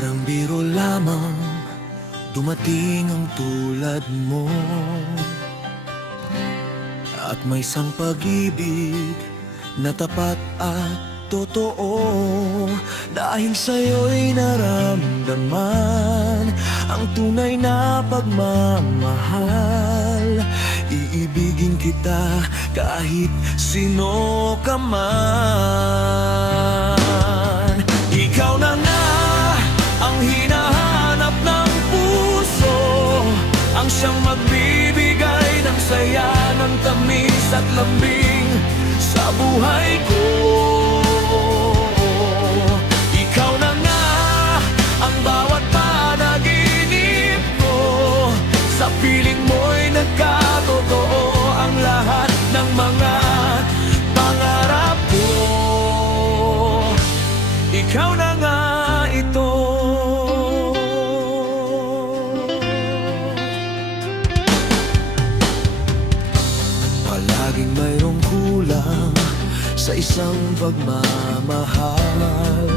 Parang biro lamang dumating ang tulad mo, at may isang pag-ibig na tapat at totoo. Dahil sa'yo'y naramdaman ang tunay na pagmamahal. Iibigin kita kahit sino ka man. Ikaw na nga ang hinahanap ng puso, ang siyang magbibigay ng saya, ng tamis at lambing sa buhay ko. Ikaw na nga ang bawat panaginip ko, sa piling mo'y nagkatotoo ang lahat ng mga pangarap ko. Ikaw na nga ito. Palaging mayroong kulang sa isang pagmamahal.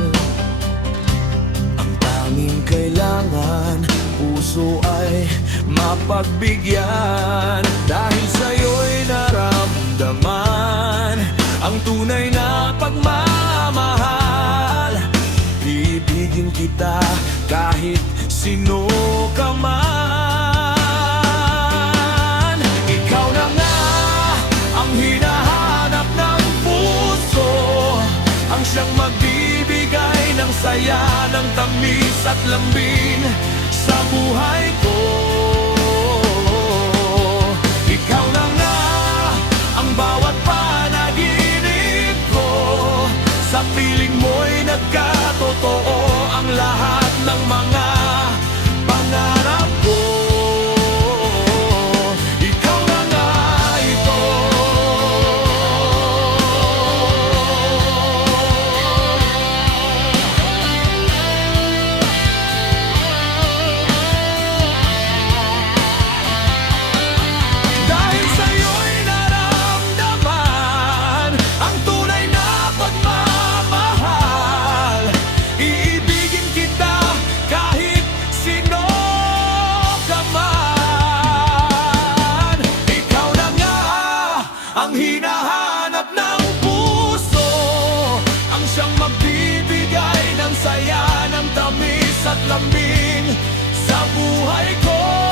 Ang tanging kailangan, puso ay mapagbigyan. Dahil sa'yo'y naramdaman ang tunay na pagmamahal. Iibigin kita kahit sino ka man. Ikaw na nga ang hinahanap ng puso, ang siyang magbibigay ng saya, ng tamis at lambing sa buhay ko. Ikaw na nga ang bawat panaginip ko, sa piling mo'y nagkatotoo ang lahat ng mga pangarap ko. Ikaw na nga ito. Dahil sa'yo'y naramdaman ang tunay na pagmamahal. Iibigin kita kahit sino ka man. Ikaw na nga ang hinahanap ng puso, ang siyang magbibigay ng saya, ng tamis at lambing sa buhay ko.